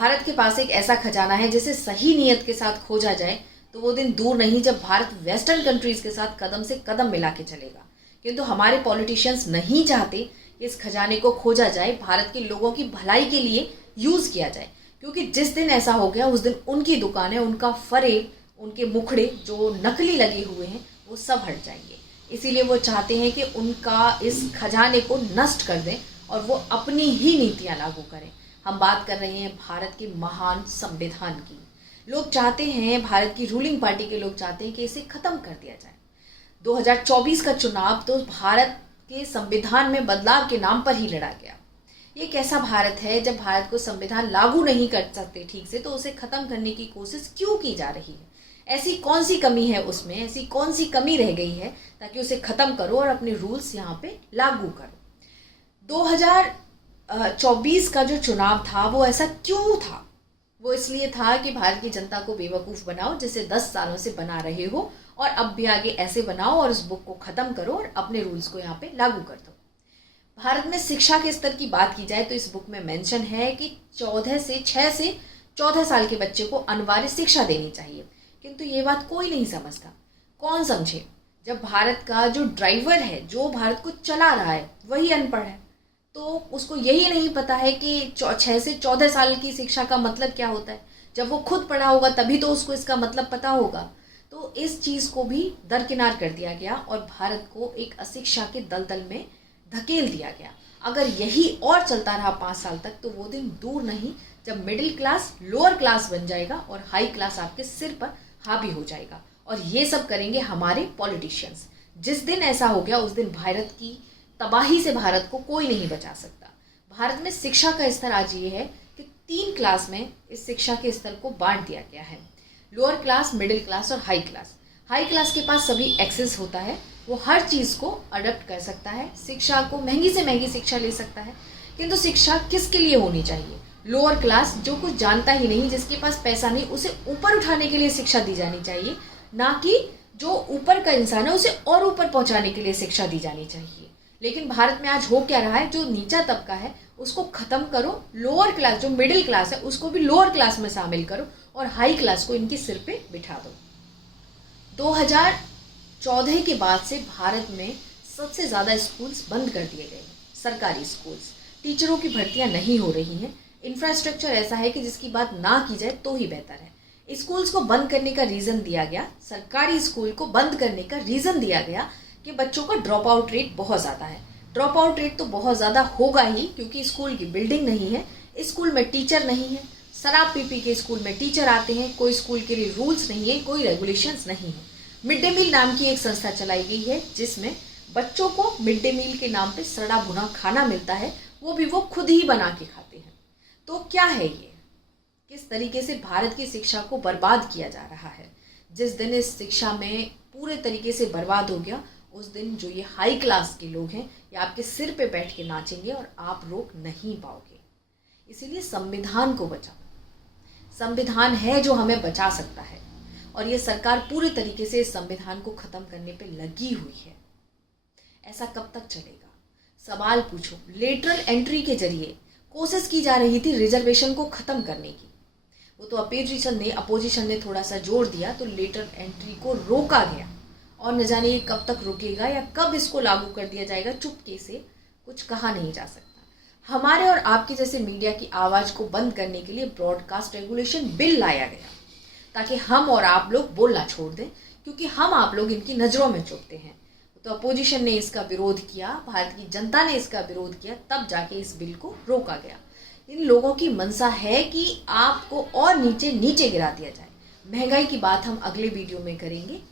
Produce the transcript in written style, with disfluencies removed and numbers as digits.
भारत के पास एक ऐसा खजाना है जिसे सही नीयत के साथ खोजा जाए तो वो दिन दूर नहीं जब भारत वेस्टर्न कंट्रीज के साथ कदम से कदम मिला के चलेगा। किंतु हमारे पॉलिटिशियंस नहीं चाहते कि इस खजाने को खोजा जाए, भारत के लोगों की भलाई के लिए यूज किया जाए, क्योंकि जिस दिन ऐसा हो गया उस दिन उनकी दुकानें, उनका फरेब, उनके मुखड़े जो नकली लगे हुए हैं वो सब हट जाएंगे। इसीलिए वो चाहते हैं कि उनका इस खजाने को नष्ट कर दें और वो अपनी ही नीतियां लागू करें। हम बात कर रहे हैं भारत के महान संविधान की। लोग चाहते हैं, भारत की रूलिंग पार्टी के लोग चाहते हैं कि इसे खत्म कर दिया जाए। 2024 का चुनाव तो भारत के संविधान में बदलाव के नाम पर ही लड़ा गया। ये कैसा भारत है जब भारत को संविधान लागू नहीं कर सकते ठीक से, तो उसे खत्म करने की कोशिश क्यों की जा रही है? ऐसी कौन सी कमी है उसमें, ऐसी कौन सी कमी रह गई है ताकि उसे खत्म करो और अपने रूल्स यहाँ पे लागू करो? 2024 का जो चुनाव था वो ऐसा क्यों था? वो इसलिए था कि भारत की जनता को बेवकूफ़ बनाओ, जिसे 10 सालों से बना रहे हो, और अब भी आगे ऐसे बनाओ और उस बुक को ख़त्म करो और अपने रूल्स को यहाँ पे लागू कर दो। भारत में शिक्षा के स्तर की बात की जाए तो इस बुक में मेंशन है कि 6 से 14 साल के बच्चे को अनिवार्य शिक्षा देनी चाहिए, किंतु ये बात कोई नहीं समझता। कौन समझे जब भारत का जो ड्राइवर है, जो भारत को चला रहा है, वही अनपढ़ है? तो उसको यही नहीं पता है कि 6 से 14 साल की शिक्षा का मतलब क्या होता है। जब वो खुद पढ़ा होगा तभी तो उसको इसका मतलब पता होगा। तो इस चीज़ को भी दरकिनार कर दिया गया और भारत को एक अशिक्षा के दलदल में धकेल दिया गया। अगर यही और चलता रहा 5 साल तक तो वो दिन दूर नहीं जब मिडिल क्लास लोअर क्लास बन जाएगा और हाई क्लास आपके सिर पर हावी हो जाएगा। और ये सब करेंगे हमारे पॉलिटिशियंस। जिस दिन ऐसा हो गया उस दिन भारत की तबाही से भारत को कोई नहीं बचा सकता। भारत में शिक्षा का स्तर आज ये है कि 3 क्लास में इस शिक्षा के स्तर को बांट दिया गया है, लोअर क्लास, मिडिल क्लास और हाई क्लास। हाई क्लास के पास सभी एक्सेस होता है, वो हर चीज़ को अडॉप्ट कर सकता है, शिक्षा को महंगी से महंगी शिक्षा ले सकता है। किंतु शिक्षा किसके लिए होनी चाहिए? लोअर क्लास, जो कुछ जानता ही नहीं, जिसके पास पैसा नहीं, उसे ऊपर उठाने के लिए शिक्षा दी जानी चाहिए, ना कि जो ऊपर का इंसान है उसे और ऊपर पहुंचाने के लिए शिक्षा दी जानी चाहिए। लेकिन भारत में आज हो क्या रहा है, जो नीचा तबका है उसको खत्म करो, लोअर क्लास जो मिडिल क्लास है उसको भी लोअर क्लास में शामिल करो और हाई क्लास को इनके सिर पे बिठा दो। 2014 के बाद से भारत में सबसे ज़्यादा स्कूल्स बंद कर दिए गए, सरकारी स्कूल्स। टीचरों की भर्तियां नहीं हो रही हैं, इंफ्रास्ट्रक्चर ऐसा है कि जिसकी बात ना की जाए तो ही बेहतर है। स्कूल्स को बंद करने का रीज़न दिया गया, सरकारी स्कूल को बंद करने का रीज़न दिया गया कि बच्चों का ड्रॉप आउट रेट बहुत ज़्यादा है। ड्रॉप आउट रेट तो बहुत ज़्यादा होगा ही, क्योंकि स्कूल की बिल्डिंग नहीं है, स्कूल में टीचर नहीं है, शराब पी के स्कूल में टीचर आते हैं, कोई स्कूल के लिए रूल्स नहीं है, कोई रेगुलेशंस नहीं है। मिड डे मील नाम की एक संस्था चलाई गई है जिसमें बच्चों को मिड डे मील के नाम पे सड़ा भुना खाना मिलता है, वो भी वो खुद ही बना के खाते हैं। तो क्या है ये? किस तरीके से भारत की शिक्षा को बर्बाद किया जा रहा है? जिस दिन इस शिक्षा में पूरे तरीके से बर्बाद हो गया उस दिन जो ये हाई क्लास के लोग हैं ये आपके सिर पे बैठ के नाचेंगे और आप रोक नहीं पाओगे। इसीलिए संविधान को बचाओ। संविधान है जो हमें बचा सकता है और ये सरकार पूरे तरीके से इस संविधान को ख़त्म करने पे लगी हुई है। ऐसा कब तक चलेगा? सवाल पूछो। लेटरल एंट्री के जरिए कोशिश की जा रही थी रिजर्वेशन को ख़त्म करने की, वो तो अपोजिशन ने थोड़ा सा जोर दिया तो लेटरल एंट्री को रोका गया और न जाने ये कब तक रुकेगा या कब इसको लागू कर दिया जाएगा, चुपके से कुछ कहा नहीं जा सकता। हमारे और आपके जैसे मीडिया की आवाज़ को बंद करने के लिए ब्रॉडकास्ट रेगुलेशन बिल लाया गया ताकि हम और आप लोग बोलना छोड़ दें, क्योंकि हम आप लोग इनकी नज़रों में चुभते हैं। तो अपोजिशन ने इसका विरोध किया, भारत की जनता ने इसका विरोध किया, तब जाके इस बिल को रोका गया। इन लोगों की मंशा है कि आपको और नीचे नीचे गिरा दिया जाए। महंगाई की बात हम अगले वीडियो में करेंगे।